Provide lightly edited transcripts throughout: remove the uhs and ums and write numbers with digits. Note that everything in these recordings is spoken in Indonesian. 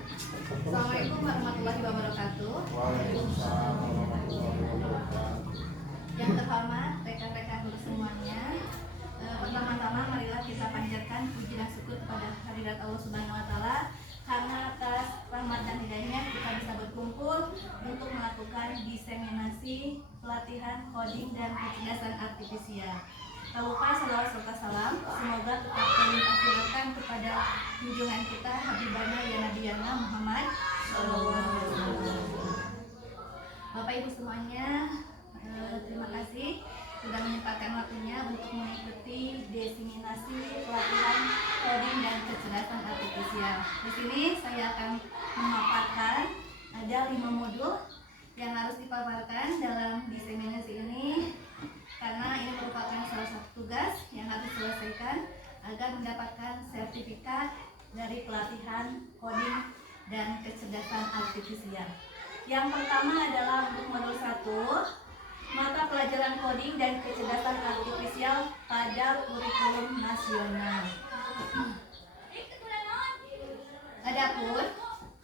Assalamualaikum warahmatullahi wabarakatuh. Waalaikumsalam warahmatullahi wabarakatuh. Yang terhormat rekan-rekan guru semuanya, pertama-tama marilah kita panjatkan puji dan syukur kepada hadirat Allah Subhanahu wa taala karena atas rahmat dan hidayahnya kita bisa berkumpul untuk melakukan diseminasi pelatihan coding dan kecerdasan artifisial. Tak lupa salawat serta salam semoga tetap terlimpah kepada junjungan kita Habibana ya Nabiyana Muhammad SAW. Bapak Ibu semuanya, terima kasih sudah menyempatkan waktunya untuk mengikuti diseminasi pelatihan coding dan kecerdasan artifisial. Di sini saya akan memaparkan ada 5 modul yang harus dipaparkan dalam diseminasi ini, karena ini merupakan salah satu tugas yang harus diselesaikan agar mendapatkan sertifikat dari pelatihan coding dan kecerdasan artifisial. Yang pertama adalah untuk modul 1, mata pelajaran coding dan kecerdasan artifisial pada kurikulum nasional. Adapun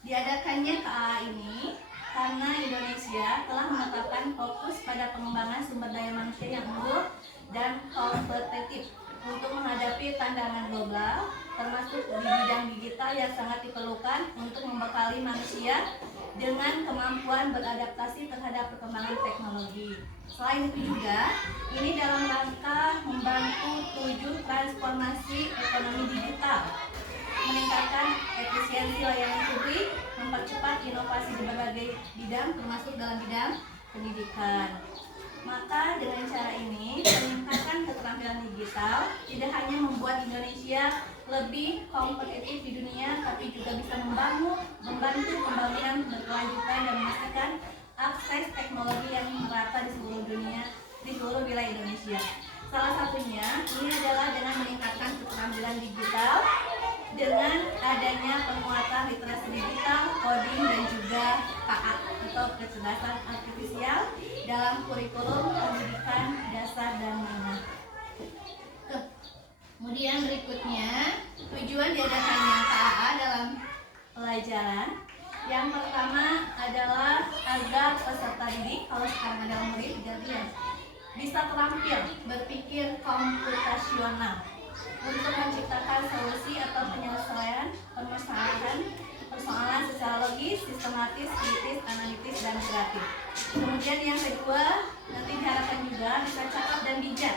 diadakannya KAA ini karena Indonesia telah menetapkan fokus pada pengembangan sumber daya manusia yang unggul dan kompetitif untuk menghadapi tantangan global, termasuk di bidang digital yang sangat diperlukan untuk membekali manusia dengan kemampuan beradaptasi terhadap perkembangan teknologi. Selain itu juga, ini dalam rangka membantu tujuh transformasi ekonomi digital, meningkatkan efisiensi layanan publik, mempercepat inovasi di berbagai bidang termasuk dalam bidang pendidikan. Maka dengan cara ini meningkatkan keterampilan digital tidak hanya membuat Indonesia lebih kompetitif di dunia, tapi juga bisa membantu pembangunan berkelanjutan dan memastikan akses teknologi yang merata di seluruh dunia, di seluruh wilayah Indonesia. Salah satunya ini adalah dengan meningkatkan keterampilan digital dengan adanya penguatan literasi digital, coding dan juga KA atau kecerdasan artifisial dalam kurikulum pendidikan dasar dan menengah. Kemudian berikutnya, tujuan diadakannya KAA dalam pelajaran. Yang pertama adalah agar peserta didik, kalau sekarang adalah murid, bisa terampil berpikir komputasional untuk menciptakan solusi atau penyelesaian persoalan secara logis, sistematis, kritis, analitis, dan kreatif. Kemudian yang kedua, nanti diharapkan juga bisa cakap dan bijak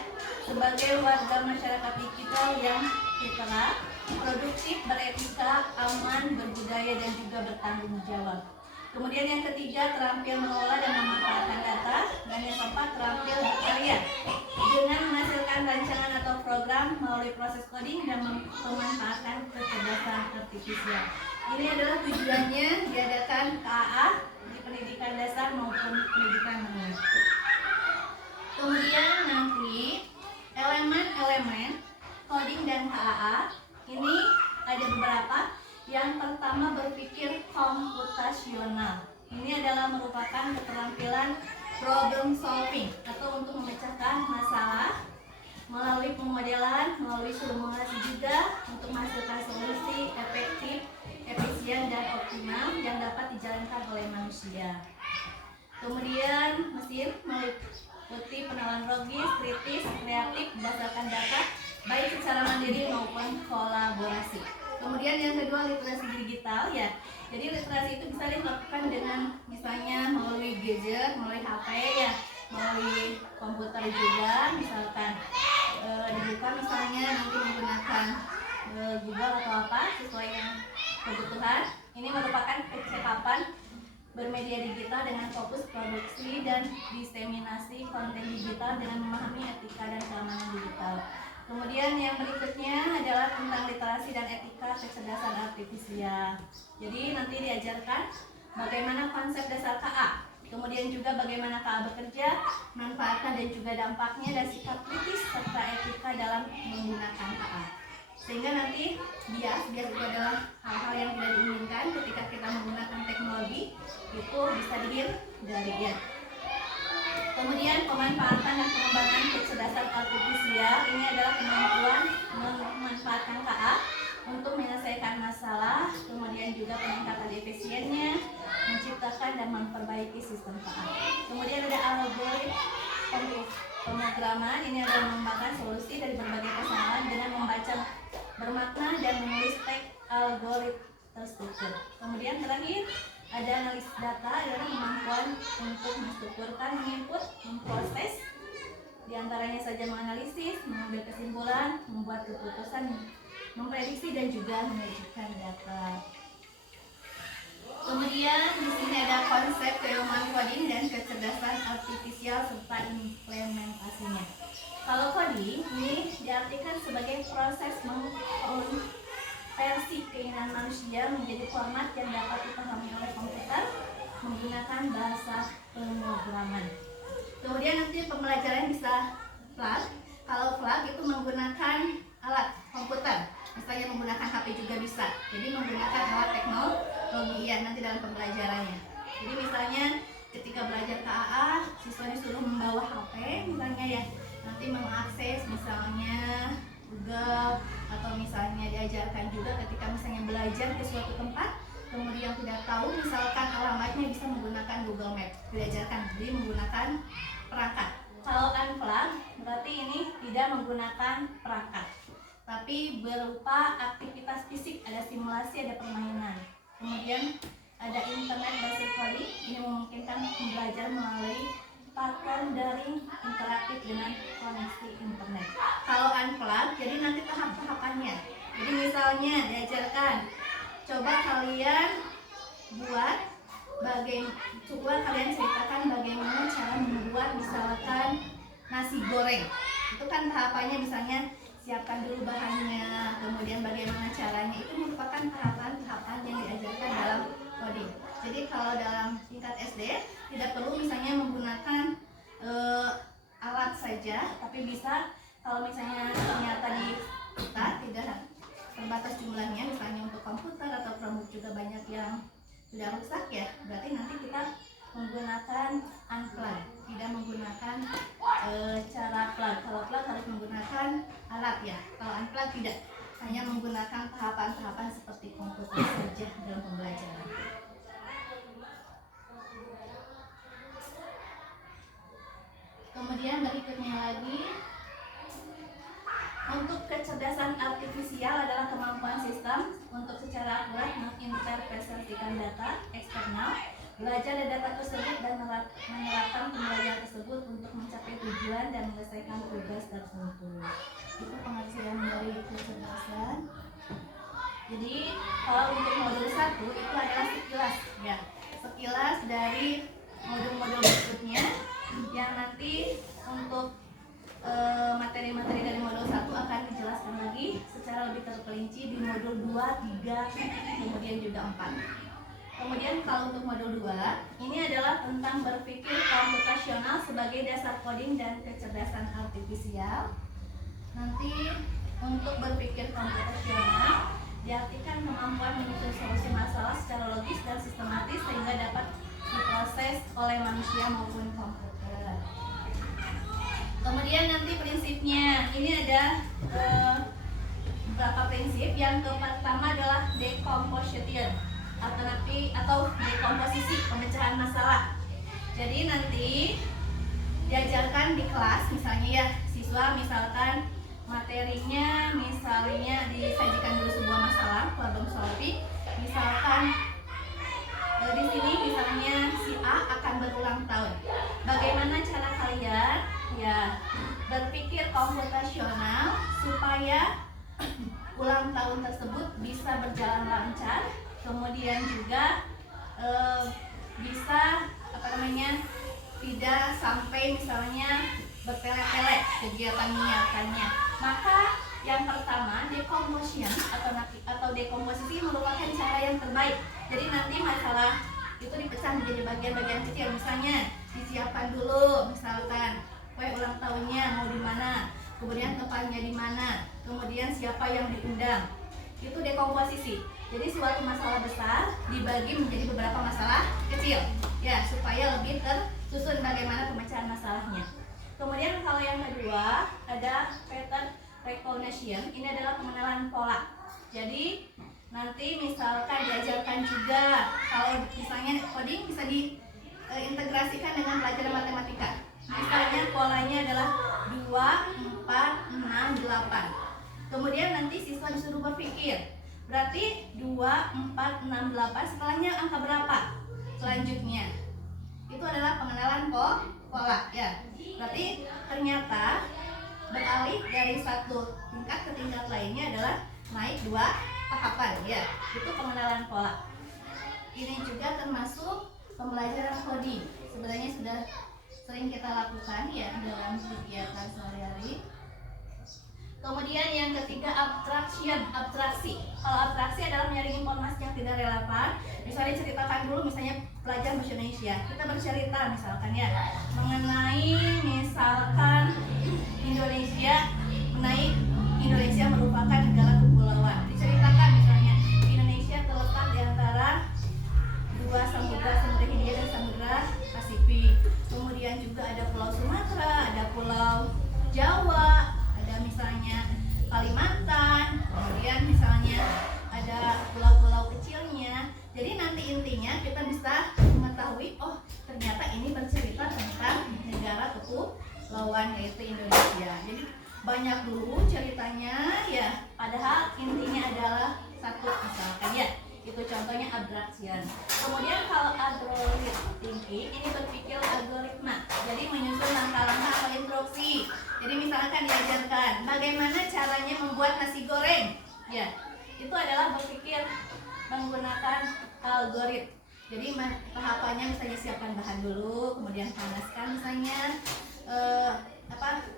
sebagai warga masyarakat digital yang fitra, produktif, beretika, aman, berbudaya, dan juga bertanggung jawab. Kemudian yang ketiga, terampil mengelola dan memanfaatkan data. Dan yang keempat, terampil berkarya dengan menghasilkan rancangan atau program melalui proses coding dan memanfaatkan kecerdasan artifisial. Ini adalah tujuannya diadakan KAA di pendidikan dasar maupun pendidikan menengah. Kemudian nanti elemen-elemen coding dan KAA ini ada beberapa. Yang pertama, berpikir komputasional. Ini adalah merupakan keterampilan problem solving atau untuk memecahkan masalah melalui pemodelan, melalui simulasi juga untuk menghasilkan solusi efektif, efisien, dan optimal yang dapat dijalankan oleh manusia. Kemudian mesin meliputi penawaran logis, kritis, kreatif berdasarkan data baik secara mandiri maupun kolaborasi. Kemudian yang kedua, literasi digital ya. Jadi literasi itu bisa dilakukan dengan misalnya melalui gadget, melalui HP ya, melalui komputer juga, misalkan dibuka misalnya nanti menggunakan Google atau apa sesuai yang kebutuhan. Ini merupakan percakapan bermedia digital dengan fokus produksi dan diseminasi konten digital dengan memahami etika dan keamanan digital. Kemudian yang berikutnya adalah tentang literasi dan etika kecerdasan artifisial. Jadi nanti diajarkan bagaimana konsep dasar KA, kemudian juga bagaimana KA bekerja, manfaatkan dan juga dampaknya, dan sikap kritis serta etika dalam menggunakan KA. Sehingga nanti bias itu adalah hal-hal yang tidak diinginkan ketika kita menggunakan teknologi, itu bisa dihindari. Kemudian pemanfaatan dan pengembangan kecerdasan artifisial ini adalah kemampuan memanfaatkan KA untuk menyelesaikan masalah, kemudian juga peningkatan dan memperbaiki sistem KA. Kemudian ada algoritma pemrograman. Ini adalah mengembangkan solusi dari berbagai persoalan dengan membaca bermakna dan menulis teks algoritma terstruktur. Kemudian terakhir ada analisis data, adalah kemampuan untuk menstrukturkan, menginput, memproses, diantaranya saja menganalisis, mengambil kesimpulan, membuat keputusan, memprediksi dan juga menyajikan data. Kemudian di sini ada konsep keilmuan coding dan kecerdasan artifisial serta implementasinya. Kalau coding ini diartikan sebagai proses mengkonversi keinginan manusia menjadi format yang dapat dipahami oleh komputer menggunakan bahasa pemrograman. Kemudian nanti pembelajaran bisa plug. Kalau plug itu menggunakan alat komputer, misalnya menggunakan HP juga bisa. Jadi menggunakan alat teknologi ya nanti dalam pembelajarannya. Jadi misalnya ketika belajar KAA, siswanya suruh membawa HP misalnya ya, nanti mengakses misalnya Google, atau misalnya diajarkan juga ketika misalnya belajar ke suatu tempat kemudian tidak tahu misalkan alamatnya, bisa menggunakan Google Map, diajarkan jadi menggunakan perangkat. Kalau unplug berarti ini tidak menggunakan perangkat tapi berupa aktivitas fisik, ada simulasi, ada permainan. Kemudian ada internet basic coding, ini memungkinkan belajar melalui platform daring interaktif dengan koneksi internet. Kalau unplug, jadi nanti tahap-tahapannya. Jadi misalnya diajarkan, coba kalian ceritakan bagaimana cara membuat misalkan nasi goreng. Itu kan tahapannya, misalnya siapkan dulu bahannya, kemudian bagaimana caranya. Itu merupakan tahapan-tahapan yang diajarkan dalam coding. Jadi kalau dalam tingkat SD tidak perlu misalnya menggunakan alat saja, tapi bisa kalau misalnya ternyata di kita tidak terbatas jumlahnya, misalnya untuk komputer atau Chromebook juga banyak yang sudah rusak ya, berarti nanti kita menggunakan unplug, tidak menggunakan cara plug. Kalau plug harus menggunakan alat ya, kalau unplug tidak, hanya menggunakan tahapan-tahapan seperti komputer saja dalam pembelajaran. Kemudian berikutnya lagi, untuk kecerdasan artifisial adalah kemampuan sistem untuk secara akurat menginterpretasikan data eksternal, belajar dari data tersebut dan menerapkan pembelajaran tersebut untuk mencapai tujuan dan menyelesaikan tugas tertentu. Itu pengertian dari kecerdasan. Jadi kalau untuk modul 1 itu adalah sekilas ya, sekilas dari modul-modul berikutnya yang nanti untuk materi-materi dari modul 1 akan dijelaskan lagi secara lebih terperinci di modul 2, 3, kemudian juga 4. Kemudian kalau untuk modul 2, ini adalah tentang berpikir komputasional sebagai dasar coding dan kecerdasan artifisial. Nanti untuk berpikir komputasional diartikan kemampuan menyusun solusi masalah secara logis dan sistematis sehingga dapat diproses oleh manusia maupun komputer. Kemudian nanti prinsipnya, ini ada beberapa prinsip. Yang pertama adalah decomposition atau dekomposisi, pemecahan masalah. Jadi nanti diajarkan di kelas, misalnya ya, siswa misalkan materinya misalnya disajikan dulu sebuah masalah, problem solving. Misalkan di sini misalnya si A akan berulang tahun. Bagaimana cara kalian ya berpikir komputasional supaya ulang tahun tersebut bisa berjalan lancar, kemudian juga bisa tidak sampai misalnya bertele-tele kegiatan menyiapkannya. Maka yang pertama, decomposition atau dekomposisi merupakan cara yang terbaik. Jadi nanti masalah itu dipecah menjadi bagian-bagian kecil. Misalnya disiapkan dulu, misalkan kue ulang tahunnya mau di mana, kemudian tempatnya di mana, kemudian siapa yang diundang. Itu dekomposisi. Jadi suatu masalah besar dibagi menjadi beberapa masalah kecil, ya supaya lebih tersusun bagaimana pemecahan masalahnya. Kemudian kalau yang kedua ada pattern recognition. Ini adalah pengenalan pola. Jadi nanti misalkan diajarkan juga kalau misalnya coding bisa integrasikan dengan pelajaran matematika. Misalnya polanya adalah 2, 4, 6, 8. Kemudian nanti siswa disuruh berpikir, berarti 2, 4, 6, 8 setelahnya angka berapa? Selanjutnya itu adalah pengenalan pola ya. Berarti ternyata beralih dari satu tingkat ke tingkat lainnya adalah naik 2 tahapan ya. Itu pengenalan pola. Ini juga termasuk pembelajaran coding. Sebenarnya sudah sering kita lakukan ya dalam kegiatan sehari-hari. Kemudian yang ketiga abstraksi. Kalau abstraksi adalah menyaring informasi yang tidak relevan. Misalnya ceritakan dulu, misalnya pelajar bahasa Indonesia, kita bercerita misalkan ya mengenai misalkan Indonesia merupakan negara kepulauan. Diceritakan misalnya Indonesia terletak di antara dua samudra Hindia dan Samudra Pasifik. Kemudian juga ada Pulau Sumatera, ada Pulau Jawa, ada misalnya Kalimantan, kemudian misalnya ada pulau-pulau kecilnya. Jadi nanti intinya kita bisa mengetahui, oh ternyata ini bercerita tentang negara kepulauan yaitu Indonesia. Jadi banyak dulu ceritanya ya, padahal intinya adalah satu misalkan ya. Itu contohnya abstraction. Kemudian kalau algoritma ini berpikir algoritma. Jadi menyusun langkah-langkah atau instruksi. Jadi misalkan diajarkan bagaimana caranya membuat nasi goreng. Ya, itu adalah berpikir menggunakan algoritma. Jadi tahapannya misalnya siapkan bahan dulu, kemudian panaskan misalnya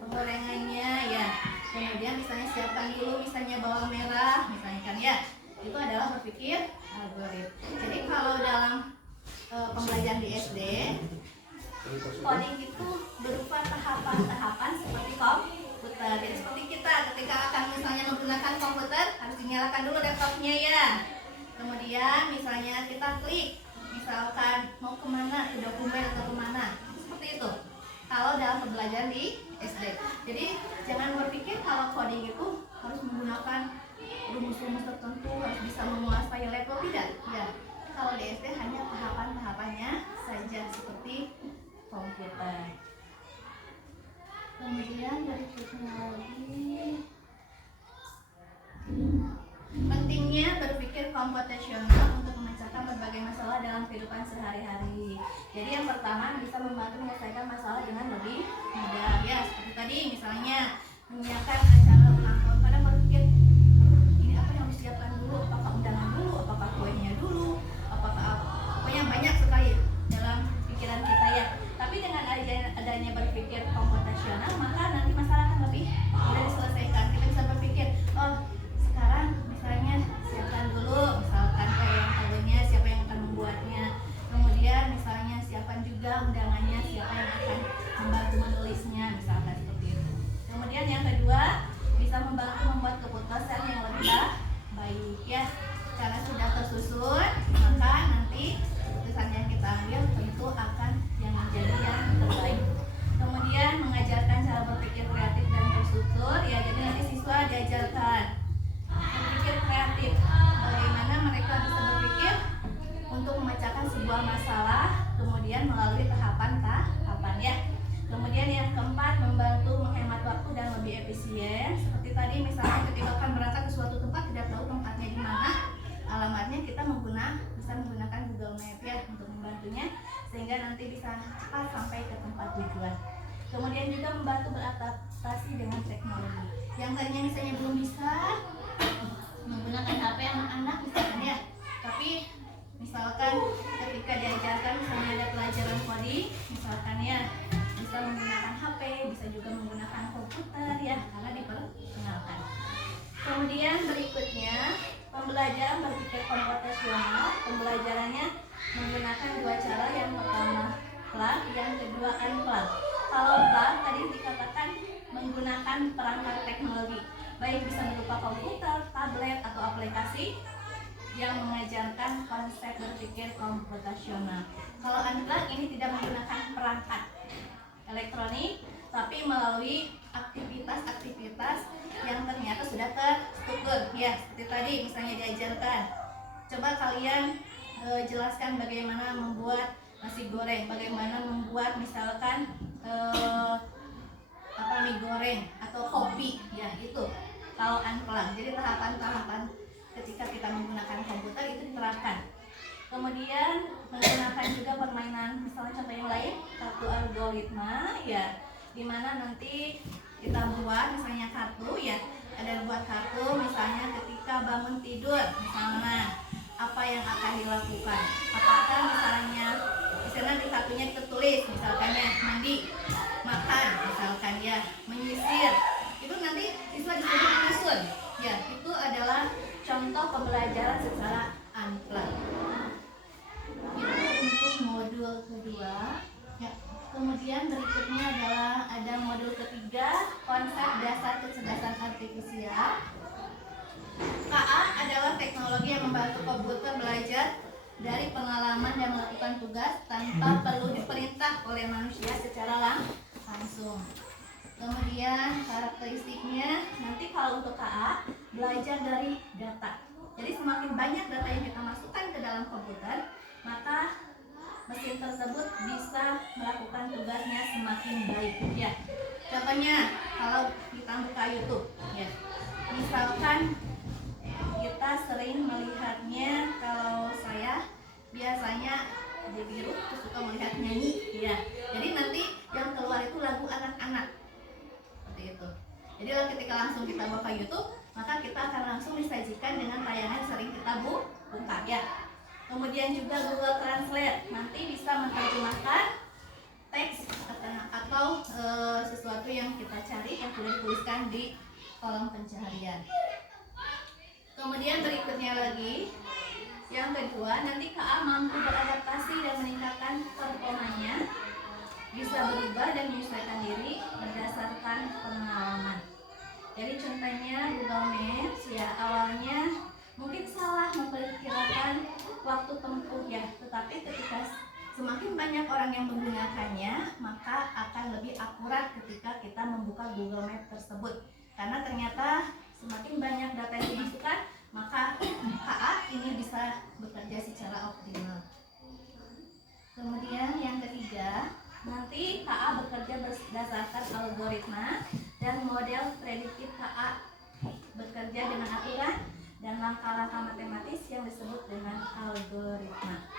penggorengannya ya. Kemudian misalnya siapkan dulu misalnya bawang merah misalnya kan ya. Itu adalah berpikir algoritma. Jadi kalau dalam pembelajaran di SD, coding itu berupa tahapan-tahapan seperti komputer. Jadi seperti kita ketika akan misalnya menggunakan komputer harus dinyalakan dulu laptopnya ya. Kemudian misalnya kita klik, misalkan mau kemana, ke dokumen atau kemana, seperti itu. Kalau dalam pembelajaran di SD, jadi jangan berpikir kalau coding itu harus menggunakan rumus-rumus tertentu, harus bisa menguasai level, tidak ya. Kalau di SD hanya tahapan-tahapannya saja seperti komputer. Kemudian berikutnya lagi, pentingnya berpikir komputasional untuk memecahkan berbagai masalah dalam kehidupan sehari-hari. Jadi yang pertama bisa membantu menyelesaikan masalah dengan lebih mudah ya. Seperti tadi misalnya menyiapkan acara ulang tahun, kadang berpikir ini apa yang disiapkan dulu, apakah undangan dulu, apakah kuenya dulu, apakah pokoknya banyak sekali dalam pikiran kita ya. Tapi dengan adanya berpikir komputasional maka nanti masalah akan lebih mudah diselesaikan. Kita bisa berpikir, oh sekarang misalnya siapkan dulu misalkan ulang tahunnya, siapa yang akan membuatnya. Kemudian misalnya siapkan juga undangannya, siapa yang akan membantu menulisnya, misalkan seperti itu. Kemudian yang kedua, bisa membantu membuat keputusan yang lebih baik ya. Karena sudah tersusun, maka nanti keputusan yang kita ambil tentu akan yang menjadi yang terbaik. Kemudian mengajarkan cara berpikir kreatif dan terstruktur ya. Jadi nanti siswa diajarkan berpikir kreatif, bagaimana mereka bisa berpikir untuk memecahkan sebuah masalah, kemudian melalui tahapan ya. Kemudian yang keempat, membantu menghemat waktu dan lebih efisien. Seperti tadi misalnya ketika akan berangkat ke suatu tempat tidak tahu tempatnya di mana, alamatnya kita bisa menggunakan Google Map ya untuk membantunya, sehingga nanti bisa cepat sampai ke tempat tujuan. Kemudian juga membantu beradaptasi dengan teknologi. Yang tadinya misalnya belum bisa menggunakan HP anak-anak misalkan ya, tapi misalkan ketika diajarkan misalnya ada pelajaran coding misalkan ya, bisa menggunakan HP, bisa juga menggunakan komputer ya, karena diperkenalkan. Kemudian berikutnya pembelajaran berpikir komputasional. Pembelajarannya menggunakan dua cara, yang pertama plug, yang kedua unplug. Kalau plug tadi dikatakan menggunakan perangkat teknologi, baik bisa berupa komputer, tablet atau aplikasi yang mengajarkan konsep berpikir komputasional. Kalau unplug ini tidak menggunakan perangkat elektronik, tapi melalui aktivitas-aktivitas yang ternyata sudah terstruktur ya. Seperti tadi misalnya diajarkan, coba kalian jelaskan bagaimana membuat nasi goreng, bagaimana membuat misalkan mie goreng atau kopi, ya itu kalau unplug. Jadi tahapan-tahapan ketika kita menggunakan komputer itu diterapkan. Kemudian menggunakan juga permainan, misalnya contoh yang lain, kartu algoritma, ya, dimana nanti kita buat misalnya kartu, ya, ada buat kartu misalnya ketika bangun tidur, misalnya apa yang akan dilakukan, apakah misalnya di sana di kartunya tertulis misalkannya mandi, makan, misalkan ya, menyisir, itu nanti siswa disuruh menyusun, ya, itu adalah contoh pembelajaran secara unplug. Itu untuk modul kedua, ya. Kemudian berikutnya adalah ada modul ketiga, konsep dasar kecerdasan artifisial. KA adalah teknologi yang membantu komputer belajar dari pengalaman dan melakukan tugas tanpa perlu diperintah oleh manusia secara langsung. Kemudian karakteristiknya, nanti kalau untuk KA, belajar dari data. Jadi semakin banyak data yang kita masukkan ke dalam komputer, maka mesin tersebut bisa melakukan tugasnya semakin baik, ya. Contohnya kalau kita buka YouTube, ya, misalkan kita sering melihatnya, kalau saya biasanya di biru terus suka melihat nyanyi, ya. Jadi nanti yang keluar itu lagu anak-anak seperti itu. Jadi ketika langsung kita buka YouTube, maka kita akan langsung disajikan dengan tayangan sering kita buka, ya. Kemudian juga Google Translate nanti bisa menerjemahkan teks atau sesuatu yang kita cari yang sudah dituliskan di kolom pencarian. Kemudian berikutnya lagi, yang kedua, nanti KA mampu beradaptasi dan meningkatkan performanya, bisa berubah dan menyesuaikan diri berdasarkan pengalaman. Jadi contohnya Google Maps, ya, awalnya mungkin salah memperkirakan waktu tempuh, ya, tetapi ketika semakin banyak orang yang menggunakannya, maka akan lebih akurat ketika kita membuka Google Maps tersebut, karena ternyata semakin banyak data yang dimasukkan, maka KA ini bisa bekerja secara optimal. Kemudian yang ketiga, nanti KA bekerja berdasarkan algoritma dan model prediktif. KA bekerja dengan aturan dan langkah-langkah matematis yang disebut dengan algoritma.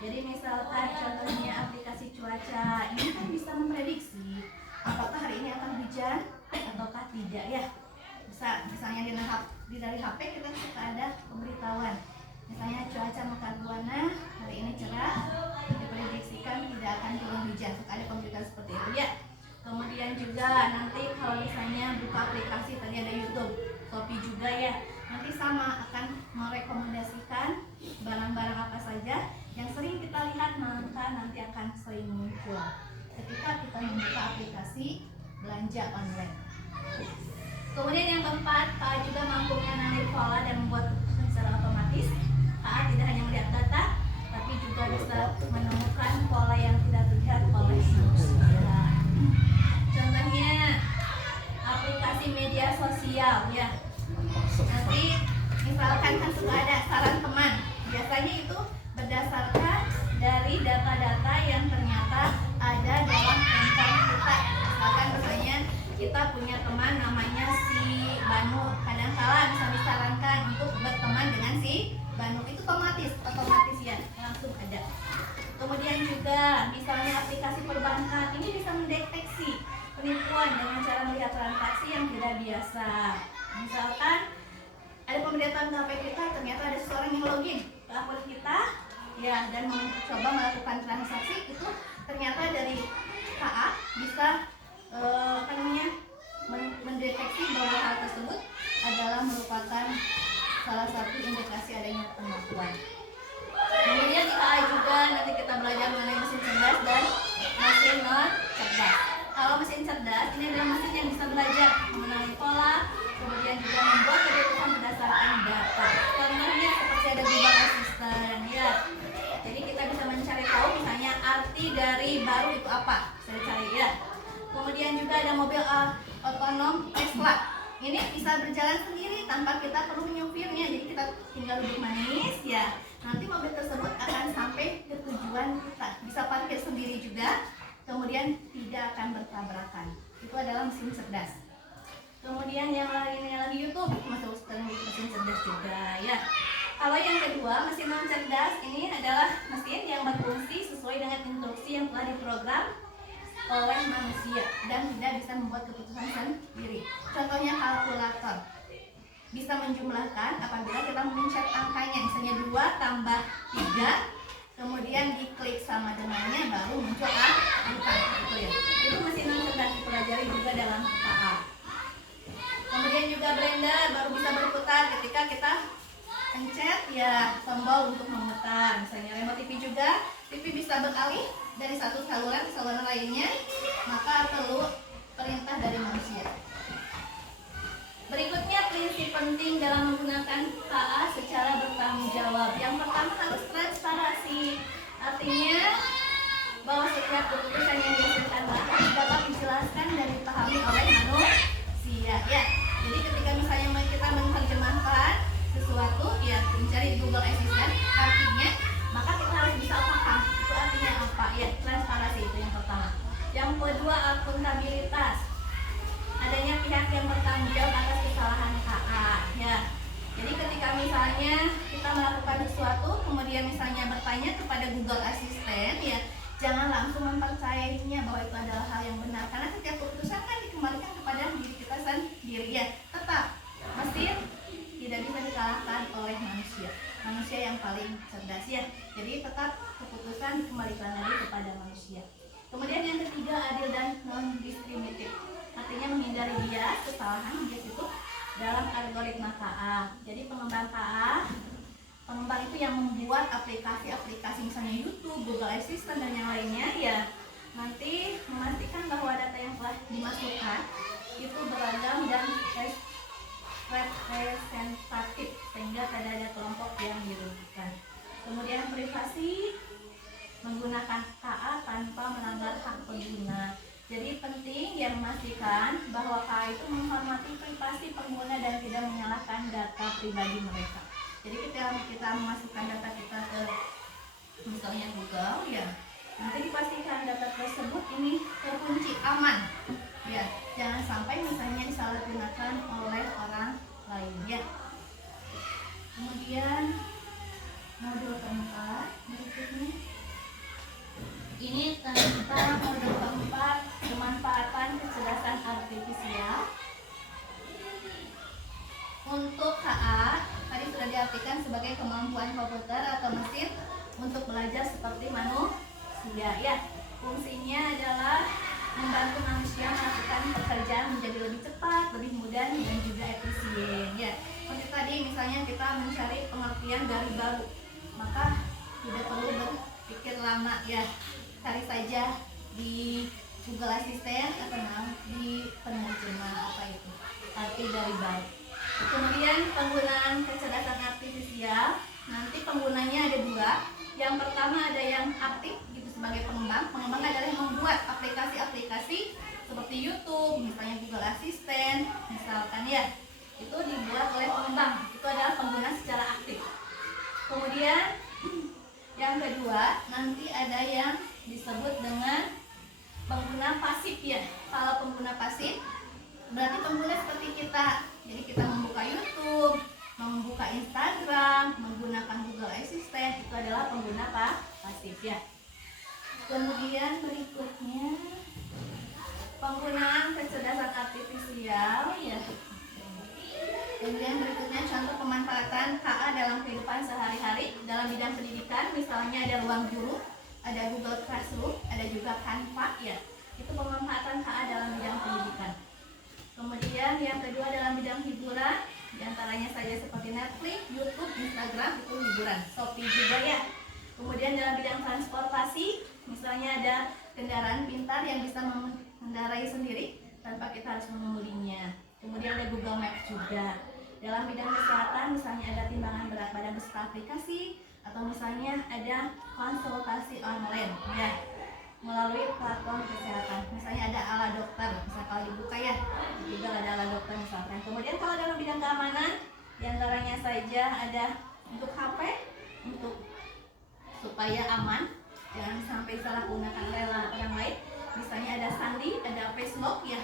Jadi misalkan contohnya aplikasi cuaca, ini kan bisa memprediksi apakah hari ini akan hujan ataukah tidak, ya. Misalnya dari HP kita suka ada pemberitahuan, misalnya cuaca Mekarbuana hari ini cerah, diprediksikan tidak akan turun hujan, suka ada pemberitahuan seperti itu, ya. Kemudian juga nanti kalau misalnya buka aplikasi, tadi ada YouTube, Shopee juga, ya, nanti sama akan merekomendasikan barang-barang apa saja yang sering kita lihat, maka nanti akan sering muncul ketika kita membuka aplikasi belanja online. Kemudian yang keempat, KA juga mampu menganalisis pola dan membuat keputusan secara otomatis. KA tidak hanya melihat data, tapi juga bisa menemukan pola yang tidak terlihat oleh manusia. Contohnya aplikasi media sosial, ya. Nanti misalkan kan suka ada saran teman, biasanya itu berdasarkan dari data-data yang ternyata ada dalam handphone kita. Misalkan misalnya kita punya teman namanya si Banu, kadang-kala bisa disarankan untuk berteman dengan si Banu, itu otomatis, ya, langsung ada. Kemudian juga misalnya aplikasi perbankan, ini bisa mendeteksi penipuan dengan cara melihat transaksi yang tidak biasa. Misalkan ada pemberitahuan ke HP kita, ternyata ada seseorang yang login ke akun kita, ya, dan mencoba melakukan transaksi, itu ternyata dari KA bisa mendeteksi bahwa hal tersebut adalah merupakan salah satu indikasi adanya penipuan. Kemudian di KA juga nanti kita belajar mengenai mesin cerdas dan mesin non cerdas. Kalau mesin cerdas, ini adalah mesin yang bisa belajar mengenali pola, kemudian juga membuat keputusan berdasarkan data. Contohnya seperti ada Google Assistant, ya. Jadi kita bisa mencari tahu misalnya arti dari baru itu apa, bisa dicari, ya. Kemudian juga ada mobil otonom Tesla. Ini bisa berjalan sendiri tanpa kita perlu menyupirnya. Jadi kita tinggal duduk manis, ya. Nanti mobil tersebut akan sampai ke tujuan kita. Bisa yang kedua, mesin non cerdas ini adalah mesin yang berfungsi sesuai dengan instruksi yang telah diprogram oleh manusia dan tidak bisa membuat keputusan sendiri. Contohnya kalkulator. Bisa menjumlahkan apabila kita memencet angkanya, misalnya 2 tambah 3, kemudian diklik sama dengannya baru muncul angka gitu ya. Itu mesin non cerdas dipelajari juga dalam KA. Kemudian juga blender baru bisa berputar ketika kita pencet ya tombol untuk memutar. Misalnya remote TV juga, TV bisa beralih dari satu saluran ke saluran lainnya, maka perlu perintah dari manusia. Berikutnya prinsip penting dalam menggunakan KA secara bertanggung jawab. Yang pertama harus transparansi. Artinya bahwa setiap keputusan yang dihasilkan harus dapat dijelaskan dan dipahami oleh manusia. Ya, jadi ketika misalnya kita menerjemahkan sesuatu, ya mencari di Google Assistant artinya, maka kita harus bisa paham itu artinya apa. Ya, transparansi itu yang pertama. Yang kedua, akuntabilitas. Adanya pihak yang bertanggung jawab atas kesalahan KA. Ya, jadi ketika misalnya kita melakukan sesuatu, kemudian misalnya bertanya kepada Google Assistant, ya jangan langsung mempercayainya bahwa itu adalah hal yang benar, karena setiap keputusan kan dikembalikan kepada diri kita sendiri. Ya, tetap mesin tidak bisa dikalahkan oleh manusia. Manusia yang paling cerdas ya. Jadi tetap keputusan dikembalikan lagi kepada manusia. Kemudian yang ketiga, adil dan non-diskriminatif. Artinya menghindari bias, kesalahan, bias itu dalam algoritma KA. Jadi pengembang KA, pengembang itu yang membuat aplikasi-aplikasi misalnya YouTube, Google Assistant dan yang lainnya, ya nanti memastikan bahwa data yang telah dimasukkan itu beragam dan representatif sehingga tidak ada kelompok yang dirugikan. Kemudian privasi, menggunakan KA tanpa melanggar hak pengguna. Jadi penting yang memastikan bahwa KA itu menghormati privasi pengguna dan tidak menyalahkan data pribadi mereka. Jadi kita memasukkan data kita ke misalnya Google, ya nanti dipastikan data tersebut ini terkunci aman. Ya, jangan sampai misalnya disalahgunakan oleh orang lain. Ya. Kemudian modul keempat berikutnya. Ini tentang modul keempat, pemanfaatan kecerdasan artifisial. Untuk KA tadi sudah diartikan sebagai kemampuan komputer atau mesin untuk belajar seperti manusia. Ya, fungsinya adalah membantu manusia melakukan pekerjaan menjadi lebih cepat, lebih mudah dan juga efisien. Ya, seperti tadi misalnya kita mencari pengertian dari baru, maka tidak perlu berpikir lama ya. Cari saja di Google Assistant atau di penerjemah apa itu arti dari baru. Kemudian penggunaan kecerdasan artifisial, nanti penggunanya ada 2. Yang pertama ada yang aktif gitu sebagai pengembang. Pengembang adalah yang membuat aplikasi-aplikasi seperti YouTube, misalnya Google Assistant, misalkan ya. Itu dibuat oleh pengembang. Itu adalah pengguna secara aktif. Kemudian yang kedua, nanti ada yang disebut dengan pengguna pasif ya. Kalau pengguna pasif berarti pengguna seperti kita. Jadi kita membuka YouTube, membuka Instagram, menggunakan Google Assistant, itu adalah pengguna pasif ya. Kemudian berikutnya penggunaan kecerdasan artifisial ya. Kemudian berikutnya contoh pemanfaatan KA dalam kehidupan sehari-hari dalam bidang pendidikan, misalnya ada ruang guru, ada Google Classroom, ada juga Canva ya. Itu pemanfaatan KA dalam bidang pendidikan. Kemudian yang kedua dalam bidang hiburan, diantaranya saja seperti Netflix, YouTube, Instagram itu hiburan, Shopee juga ya. Kemudian dalam bidang transportasi, misalnya ada kendaraan pintar yang bisa mengendarai sendiri tanpa kita harus mengemudinya. Kemudian ada Google Maps juga. Dalam bidang kesehatan, misalnya ada timbangan berat badan beserta aplikasi, atau misalnya ada konsultasi online ya melalui platform kesehatan. Misalnya ada ala dokter, misalnya kalau dibuka ya, juga ada ala dokter misalkan. Kemudian kalau dalam bidang keamanan, diantaranya saja ada untuk HP, untuk supaya aman, jangan sampai salah gunakan orang lain. Misalnya ada sandi, ada face lock ya,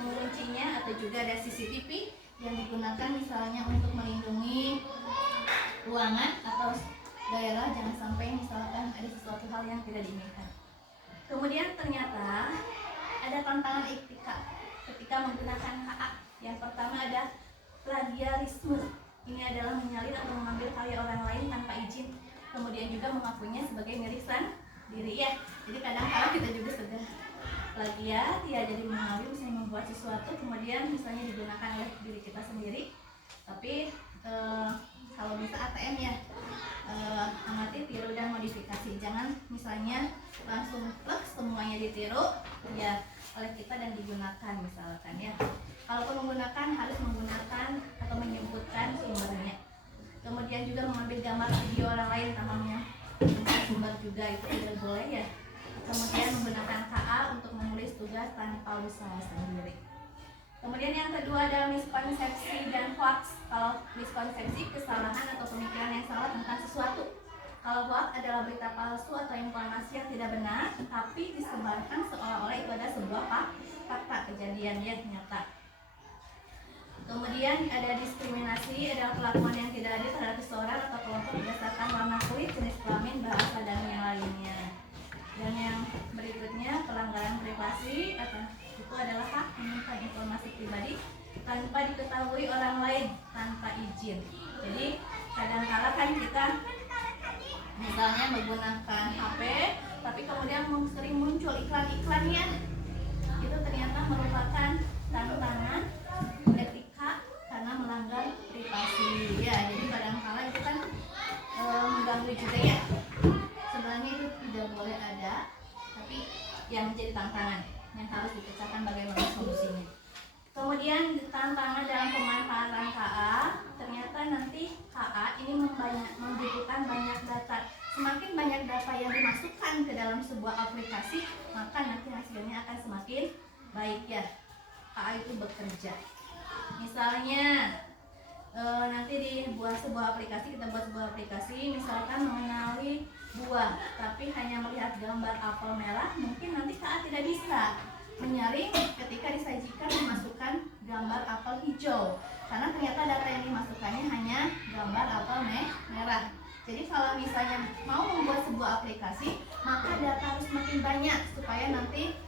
menguncinya, atau juga ada CCTV yang digunakan misalnya untuk melindungi ruangan atau daerah, jangan sampai misalkan ada sesuatu hal yang tidak diinginkan. Kemudian ternyata ada tantangan etika ketika menggunakan HA. Yang pertama ada plagiarisme. Ini adalah menyalin atau mengambil karya orang lain tanpa izin, kemudian juga mengakuinya sebagai milik sendiri ya. Jadi kadang-kadang kita juga sudah plagiat ya, jadi mengambil misalnya membuat sesuatu kemudian misalnya digunakan oleh diri kita sendiri. Tapi kalau bisa ATM ya, amati, tiru dan modifikasi. Jangan misalnya langsung plek semuanya ditiru ya oleh kita dan digunakan misalkan ya. Kalaupun menggunakan harus menggunakan atau menyebutkan sumbernya. Kemudian juga mengambil gambar video orang lain tanpa sumber juga itu tidak boleh ya. Kemudian menggunakan KA untuk menulis tugas tanpa usaha sendiri. Kemudian yang kedua ada miskonsepsi dan hoax. Kalau miskonsepsi, kesalahan atau pemikiran yang salah tentang sesuatu. Kalau hoax adalah berita palsu atau informasi yang tidak benar, tapi disebarkan seolah-olah itu ada sebuah fakta kejadian yang nyata. Kemudian ada diskriminasi, adalah perlakuan yang tidak adil terhadap seseorang atau kelompok berdasarkan warna kulit, jenis kelamin, bahasa, dan yang lainnya. Dan yang berikutnya pelanggaran privasi, atau itu adalah hak menyimpan informasi pribadi tanpa diketahui orang lain tanpa izin. Jadi kadang-kala kan kita misalnya menggunakan HP, tapi kemudian sering muncul iklan-iklannya, itu ternyata merupakan tantangan etika karena melanggar privasi ya. Jadi kadang-kala itu kan mengganggu juga ya. Sebenarnya itu tidak boleh ada, tapi yang menjadi tantangan yang harus dipecahkan bagaimana solusinya. Kemudian tantangan dalam pemanfaatan KA, ternyata nanti KA ini membutuhkan banyak data. Semakin banyak data yang dimasukkan ke dalam sebuah aplikasi, maka nanti hasilnya akan semakin baik ya. KA itu bekerja. Misalnya nanti dibuat sebuah aplikasi, kita buat sebuah aplikasi misalkan mengenali buah, tapi hanya melihat gambar apel merah, mungkin nanti KA tidak bisa menyaring ketika disajikan memasukkan gambar apel hijau, karena ternyata data yang dimasukkannya hanya gambar apel merah. Jadi kalau misalnya mau membuat sebuah aplikasi, maka data harus makin banyak supaya nanti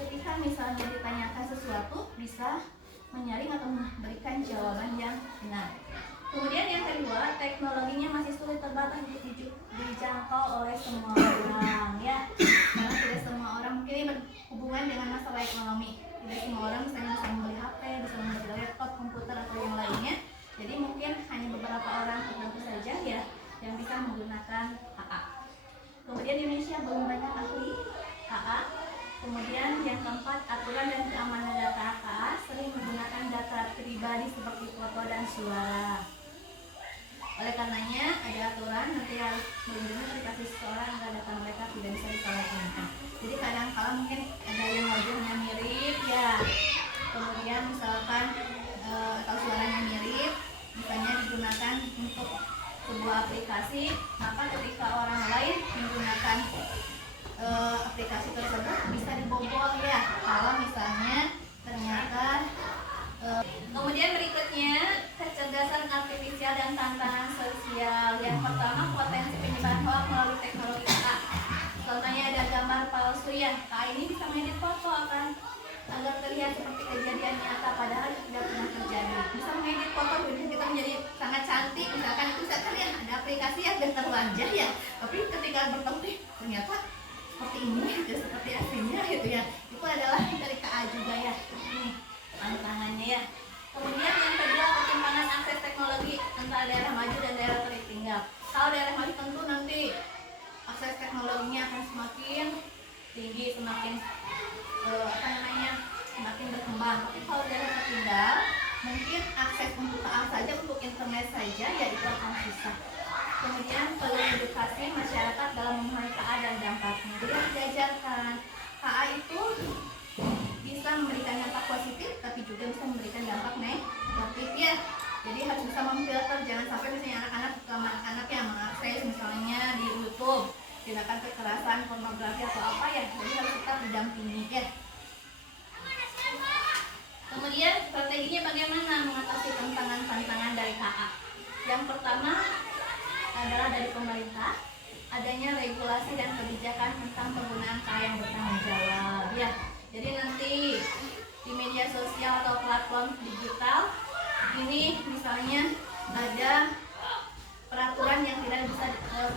ketika misalnya ditanyakan sesuatu bisa menyaring atau memberikan jawaban yang benar. Kemudian yang kedua, teknologinya masih sulit, terbatas, dijangkau oleh semua orang ya. Karena tidak semua orang, mungkin ini berhubungan dengan masalah ekonomi. Tidak semua orang misalnya bisa membeli HP, bisa membeli laptop, komputer atau yang lainnya. Jadi mungkin hanya beberapa orang tertentu saja ya yang bisa menggunakan HA. Kemudian di Indonesia belum banyak ahli HA. Kemudian yang keempat, aturan dan keamanan data HA sering menggunakan data pribadi seperti foto dan suara. Oleh karenanya ada aturan nanti harus melindungi privasi seseorang agar data mereka tidak bisa disalahgunakan. Jadi kadang-kala mungkin ada yang wajahnya mirip ya, kemudian misalkan atau suaranya mirip, misalnya digunakan untuk sebuah aplikasi, maka ketika orang lain menggunakan aplikasi tersebut bisa dibobol ya, kalau misalnya ternyata kemudian berikutnya kecerdasan artifisial dan tantangan sosial. Yang pertama, potensi penyebaran hoax melalui teknologi KA. Contohnya ada gambar palsu ya, KA ini bisa mengedit foto agar terlihat seperti kejadian nyata padahal tidak pernah terjadi. Bisa mengedit foto biar kita menjadi sangat cantik, misalkan itu misalkan ya ada aplikasi yang bentar wajah ya, tapi ketika bertemu ternyata seperti ini, tidak seperti aslinya gitu ya. Itu adalah dari KA juga ya. Ini tantangannya ya. Kemudian yang kedua, ketimpangan akses teknologi antara daerah maju dan daerah tertinggal. Kalau daerah maju tentu nanti akses teknologinya akan semakin tinggi, semakin semakin berkembang. Tapi kalau daerah tertinggal, mungkin akses untuk KA saja, untuk internet saja ya itu akan susah. Kemudian perlu edukasi masyarakat dalam memahami KA dan dampaknya. Jadi harus diajarkan KA itu bisa memberikan dampak positif, tapi juga bisa memberikan dampak negatif ya. Jadi harus bisa memfilter, jangan sampai misalnya anak-anak yang mengakses misalnya di YouTube tindakan kekerasan, pornografi atau apa ya. Jadi harus tetap didampingi ya. Kemudian strateginya bagaimana mengatasi tantangan-tantangan dari KA. Yang pertama, adalah dari pemerintah, adanya regulasi dan kebijakan tentang penggunaan KA yang bertanggung jawab ya. Jadi nanti di media sosial atau platform digital ini misalnya ada peraturan yang tidak bisa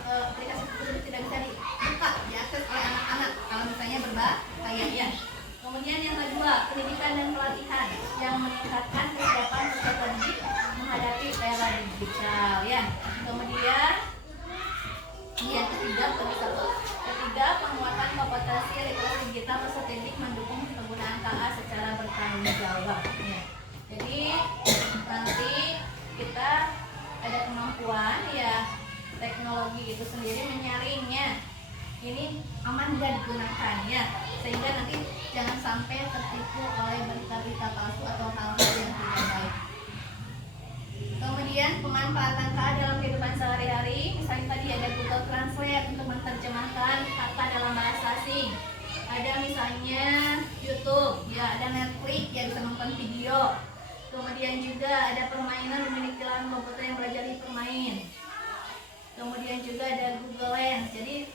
aplikasi tersebut tidak bisa dibuka diakses oleh anak-anak kalau misalnya berbahaya ya. Kemudian yang kedua, pendidikan dan pelatihan yang meningkatkan kesiapan peserta didik menghadapi era digital ya. Kemudian yang ketiga, penguatan kompetensi literasi digital peserta didik mendukung penggunaan KA secara bertanggung jawab ya. Jadi nanti kita ada kemampuan ya, teknologi itu sendiri menyaringnya ini aman dan digunakan ya, sehingga nanti jangan sampai tertipu oleh berita-berita palsu atau hal-hal yang tidak baik. Kemudian pemanfaatan KA dalam kehidupan sehari-hari, misalnya tadi ada Google Translate untuk menerjemahkan kata dalam bahasa asing, ada misalnya YouTube ya, ada Netflix ya, bisa nonton video. Kemudian juga ada permainan memiliki layar komputer yang belajar di permain. Kemudian juga ada Google Lens, jadi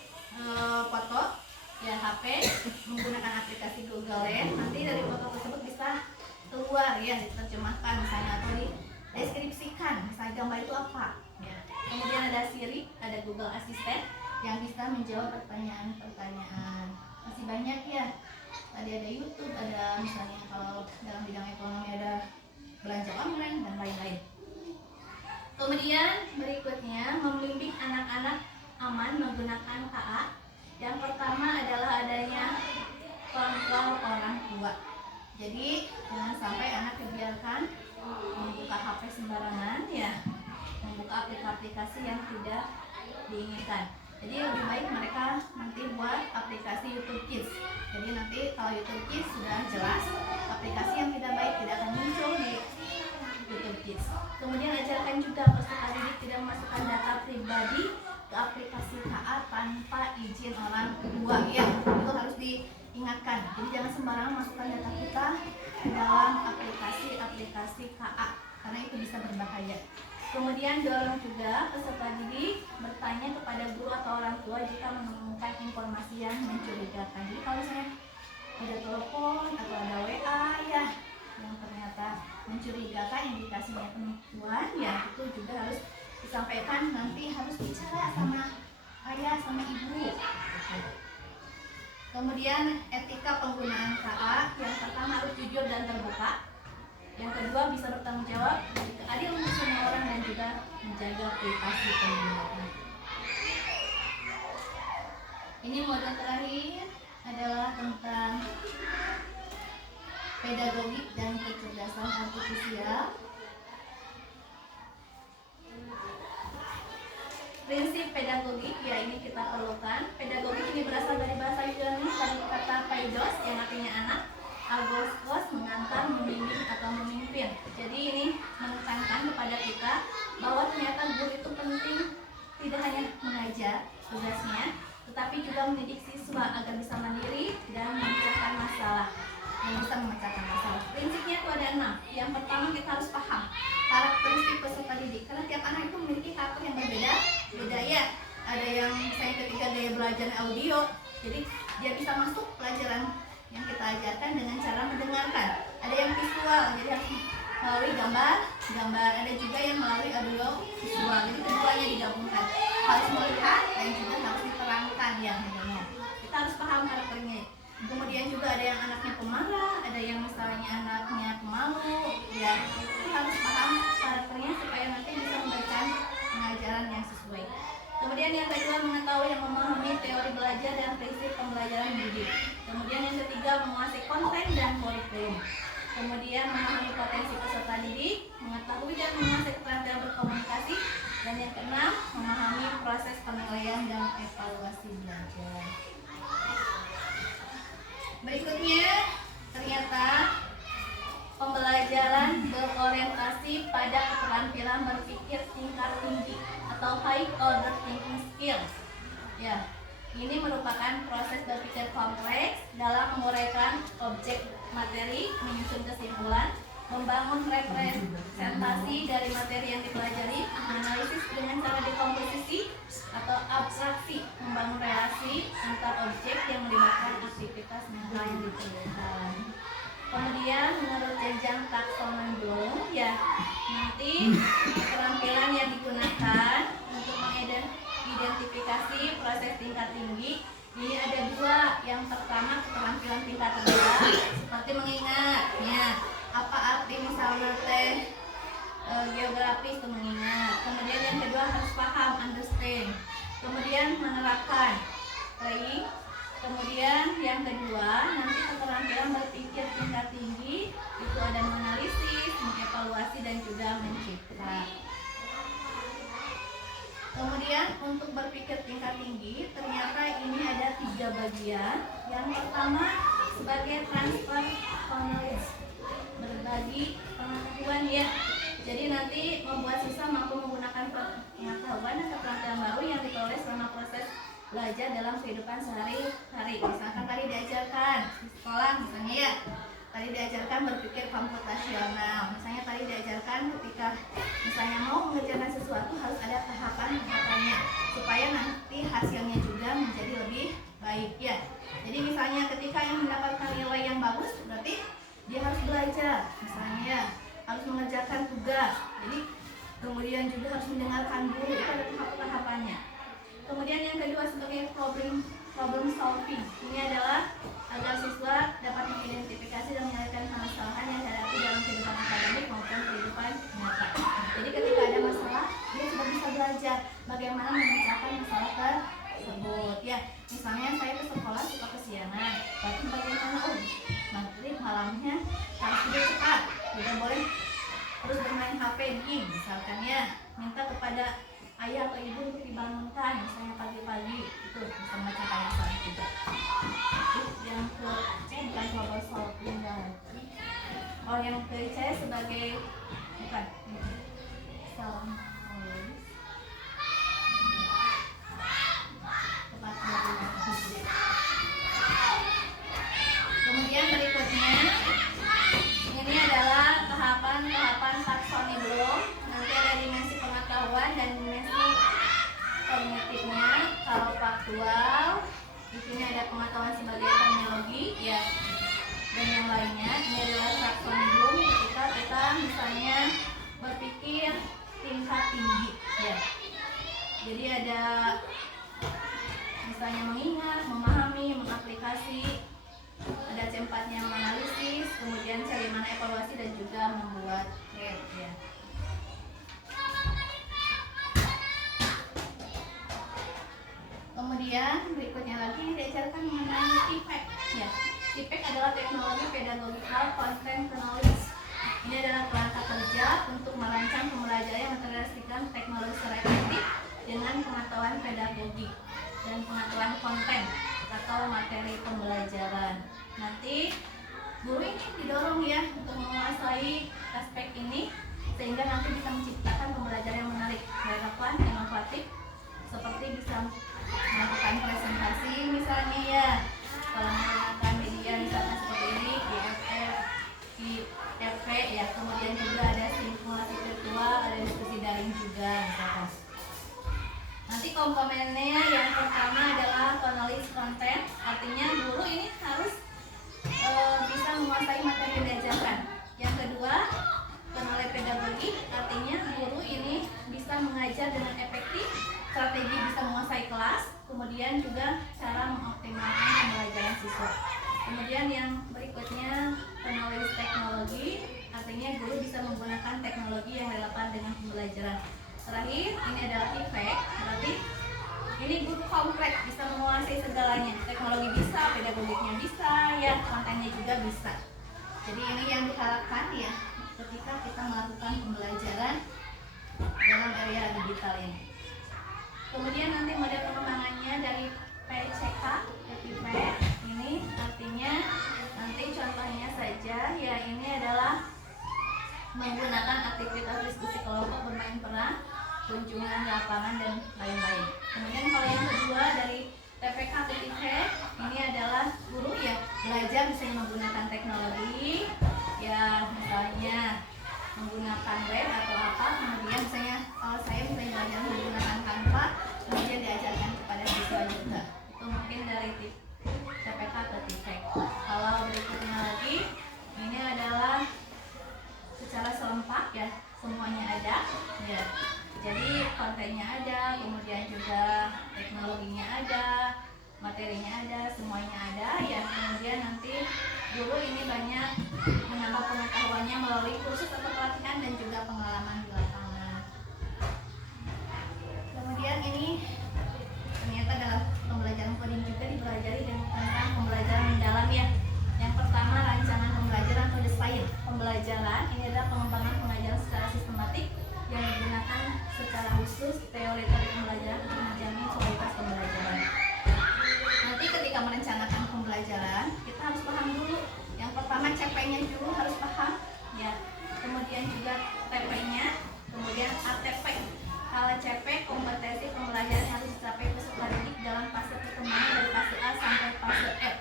foto ya HP menggunakan aplikasi Google Lens, nanti dari foto tersebut bisa keluar ya, diterjemahkan misalnya atau dideskripsikan misalnya gambar itu apa ya. Kemudian ada Siri, ada Google Assistant yang bisa menjawab pertanyaan-pertanyaan. Masih banyak ya, tadi ada YouTube, ada misalnya kalau dalam bidang ekonomi ada belanja online dan lain-lain. Kemudian berikutnya membimbing anak-anak aman menggunakan KA. Yang pertama adalah adanya kontrol orang tua. Jadi jangan sampai anak dibiarkan membuka HP sembarangan ya, membuka aplikasi yang tidak diinginkan. Jadi lebih baik mereka nanti buat aplikasi YouTube Kids. Jadi nanti kalau YouTube Kids sudah jelas aplikasi yang tidak baik tidak akan muncul di YouTube Kids. Kemudian ajarkan juga peserta didik tidak memasukkan data pribadi ke aplikasi KA tanpa izin orang tua ya. Itu harus diingatkan. Jadi jangan sembarangan masukkan data kita ke dalam aplikasi KA karena itu bisa berbahaya. Kemudian dorong juga peserta didik bertanya kepada guru atau orang tua jika menemukan informasi yang mencurigakan. Jadi kalau misalnya ada telepon atau ada WA ya yang ternyata mencurigakan, indikasinya penipuan ya, itu juga harus disampaikan, nanti harus bicara sama ayah sama ibu. Kemudian etika penggunaan KA, yang pertama harus jujur dan terbuka. Yang kedua bisa bertanggung jawab, adil untuk semua orang dan juga menjaga privasi pengguna. Ini modul terakhir adalah tentang pedagogik dan kecerdasan artifisial. Prinsip pedagogik ya ini kita perlukan. Pedagogik ini berasal dari bahasa Yunani dari kata paidos yang artinya anak, agogos mengantar, membimbing atau memimpin. Jadi ini menekankan kepada kita bahwa ternyata guru itu penting tidak hanya mengajar tugasnya, tetapi juga mendidik siswa agar bisa mandiri dan memecahkan masalah. Prinsipnya itu ada 6. Yang pertama kita harus paham karakteristik peserta didik, karena tiap anak itu memiliki karakter yang berbeda ya. Ada yang misalnya ketika gaya belajar audio, jadi dia bisa masuk pelajaran yang kita ajarkan dengan cara mendengarkan. Ada yang visual, jadi harus melalui gambar. Ada juga yang melalui audio visual, jadi keduanya digabungkan. Harus melihat dan juga harus diterangkan yang mendengar. Kita harus paham karakternya. Kemudian juga ada yang anaknya pemarah, ada yang misalnya anaknya pemalu ya. Kita harus paham karakternya supaya nanti bisa memberikan pengajaran yang sesuai. Kemudian yang kedua, mengetahui dan memahami teori belajar dan prinsip pembelajaran didik. Kemudian yang ketiga, menguasai konten dan kurikulum. Kemudian memahami potensi peserta didik, mengetahui dan menguasai keterampilan berkomunikasi. Dan yang keenam, memahami proses penilaian dan evaluasi belajar. Berikutnya, ternyata pembelajaran berorientasi pada keterampilan berpikir tingkat tinggi atau high order thinking skills. Ya, ini merupakan proses berpikir kompleks dalam menguraikan objek materi, menyusun kesimpulan, membangun representasi dari materi yang dipelajari, menganalisis dengan cara dekomposisi atau abstraksi, membangun relasi antar objek yang melibatkan aktivitas mental yang dipelajari. Kemudian menurut jenjang taksonomi Bloom, ya nanti keterampilan yang digunakan untuk mengidentifikasi proses tingkat tinggi ini ada dua. Yang pertama keterampilan tingkat rendah, seperti mengingatnya apa arti misalnya geografis itu mengingat. Kemudian yang kedua harus paham, understand. Kemudian menerapkan, playing. Kemudian yang kedua nanti keterampilan berpikir tingkat tinggi itu ada menganalisis, mengevaluasi dan juga mencipta. Kemudian untuk berpikir tingkat tinggi ternyata ini ada 3 bagian. Yang pertama sebagai transfer knowledge, berbagi pengetahuan ya. Jadi nanti membuat siswa mampu menggunakan pengetahuan dan keterampilan baru yang diperoleh selama proses belajar dalam kehidupan sehari-hari. Misalkan tadi diajarkan di sekolah misalnya ya, tadi diajarkan berpikir komputasional. Misalnya tadi diajarkan ketika misalnya mau mengerjakan sesuatu harus ada tahapan-tahapannya supaya nanti hasilnya juga menjadi lebih baik ya. Jadi misalnya ketika yang mendapatkan nilai yang bagus berarti dia harus belajar, misalnya harus mengerjakan tugas. Jadi kemudian juga harus mendengarkan guru, itu ada tahap-tahapannya. Kemudian yang kedua sebagai problem solving. Ini adalah agar siswa dapat mengidentifikasi dan menyelesaikan permasalahan yang dihadapi dalam kehidupan akademik maupun kehidupan nyata. Jadi ketika ada masalah, dia sudah bisa belajar bagaimana memecahkan masalah tersebut. Ya, misalnya saya ke sekolah suka kesiangan, tapi bagaimana? Nanti malamnya harus tidur cepat, tidak boleh terus bermain HP game, misalkan ya. Minta kepada ayah atau ibu untuk dibangunkan misalnya pagi-pagi, itu bisa memecahkan masalah juga. Yang ke bukan problem solving lagi. Oh, yang ke C sebagai bukan kemudian berikutnya ini adalah tahapan-tahapan taksonomi Bloom. Nanti ada dimensi pengetahuan dan dimensi kognitifnya. Kalau faktual, di sini ada pengetahuan sebagai terminologi ya, dan yang lainnya. Ini adalah taksonomi Bloom ketika kita misalnya berpikir tingkat tinggi ya. Jadi ada misalnya mengingat, memahami, mengaplikasi. Ada C4-nya menganalisis, kemudian C5 evaluasi dan juga membuat grade ya. Kemudian berikutnya lagi diajarkan mengenai TPEC ya. TPEC adalah teknologi pedagogikal content knowledge. Ini adalah perangkat kerja untuk merancang pembelajaran yang mengintegrasikan teknologi secara efektif dengan pengetahuan pedagogik dan pengetahuan konten atau materi pembelajaran. Nanti guru ini didorong ya untuk menguasai aspek ini sehingga nanti bisa menciptakan pembelajaran yang menarik, relevan, inovatif, seperti bisa melakukan presentasi misalnya ya, kalau menggunakan media misalnya seperti ini, IFP ya, kemudian juga ada simulasi virtual, ada diskusi daring juga misalkan. Nanti komponennya yang pertama adalah knowledge content, artinya guru ini harus bisa menguasai materi yang diajarkan. Yang kedua, knowledge pedagogi, artinya guru ini bisa mengajar dengan efektif, strategi bisa menguasai kelas, kemudian juga cara mengoptimalkan pembelajaran siswa. Kemudian yang berikutnya knowledge teknologi, artinya guru bisa menggunakan teknologi yang relevan dengan pembelajaran. Terakhir, ini adalah TPEC, berarti ini guru kompleks, bisa menguasai segalanya. Teknologi bisa, pedagogiknya bisa, ya kontennya juga bisa. Jadi ini yang diharapkan ya ketika kita melakukan pembelajaran dalam area digital ini. Kemudian nanti model pengembangannya dari PCK ke TPEC. Ini artinya nanti contohnya saja ya, ini adalah menggunakan aktivitas diskusi kelompok, bermain peran, kunjungan lapangan dan lain-lain. Kemudian kalau yang kedua dari TPK ke TPEC, ini adalah guru ya belajar misalnya menggunakan teknologi ya, misalnya ada, materinya ada, semuanya ada ya. Kemudian nanti guru ini banyak menambah pengetahuannya melalui kursus atau pelatihan dan juga pengalaman di lapangan. Kemudian ini ternyata dalam pembelajaran coding juga dipelajari tentang pembelajaran mendalam ya. Yang pertama, rancangan pembelajaran atau desain pembelajaran. Ini adalah pengembangan pengajaran secara sistematik yang digunakan secara khusus teori pembelajaran untuk menjamin kualitas pembelajaran. Nanti ketika merencanakan pembelajaran, kita harus paham dulu. Yang pertama, CP-nya dulu harus paham ya. Kemudian juga TP-nya, kemudian ATP. Kalau CP, kompetensi pembelajaran harus dicapai peserta didik dalam fase perkembangan dari fase A sampai fase F.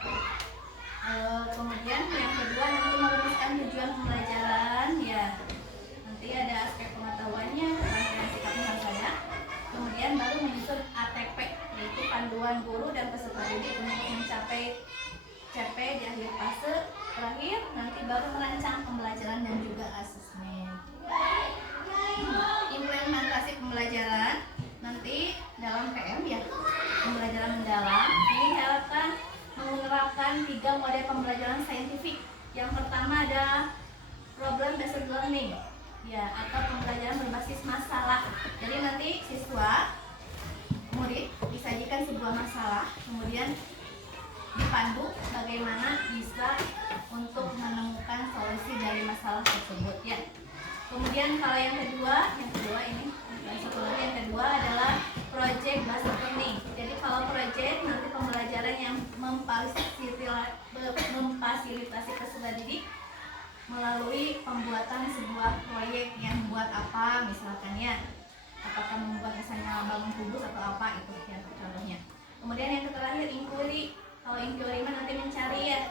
Kemudian yang kedua, nanti merumuskan tujuan pembelajaran ya. Nanti ada aspek pengetahuannya, rangkaian sikapnya harus ada. Kemudian baru menyusun ATP, yaitu panduan guru dan peserta didik untuk mencapai CP di akhir fase terakhir. Nanti baru merancang pembelajaran dan juga asesmen. Implementasi pembelajaran nanti dalam PM ya, pembelajaran mendalam ini diharapkan menerapkan 3 model pembelajaran saintifik. Yang pertama ada problem based learning ya, atau pembelajaran berbasis masalah. Jadi nanti siswa murid disajikan sebuah masalah, kemudian dipandu bagaimana bisa untuk menemukan solusi dari masalah tersebut ya. Kemudian kalau yang kedua ini yang kedua adalah project based learning. Jadi kalau project nanti pembelajaran yang memfasilitasi peserta didik melalui pembuatan sebuah proyek yang buat apa misalkan ya, apakah membuat misalnya bangun kubus atau apa itu ya contohnya. Kemudian yang terakhir inquiry. Kalau inquiry nanti mencari ya,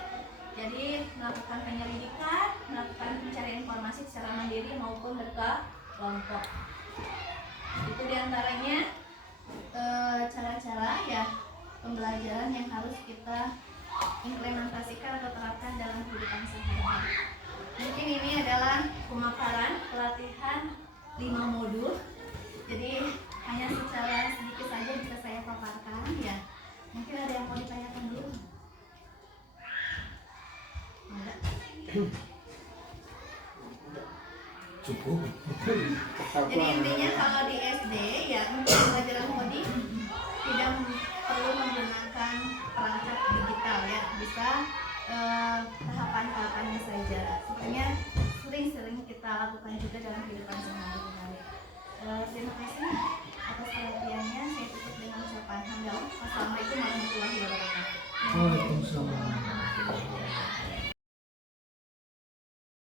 jadi melakukan penyelidikan, melakukan pencarian informasi secara mandiri maupun berkelompok. Itu diantaranya cara-cara ya pembelajaran yang harus kita implementasikan atau terapkan dalam kehidupan sehari-hari. Mungkin ini adalah pemaparan pelatihan 5 modul. Jadi hanya secara sedikit saja bisa saya paparkan ya. Mungkin ada yang mau ditanyakan dulu? Enggak? Cukup. Jadi intinya kalau di SD ya untuk pembelajaran coding tidak perlu menggunakan perangkat digital ya, bisa tahapan-tahapannya saja. Sebenarnya sering-sering kita lakukan juga dalam kehidupan sehari-hari. Terima kasih.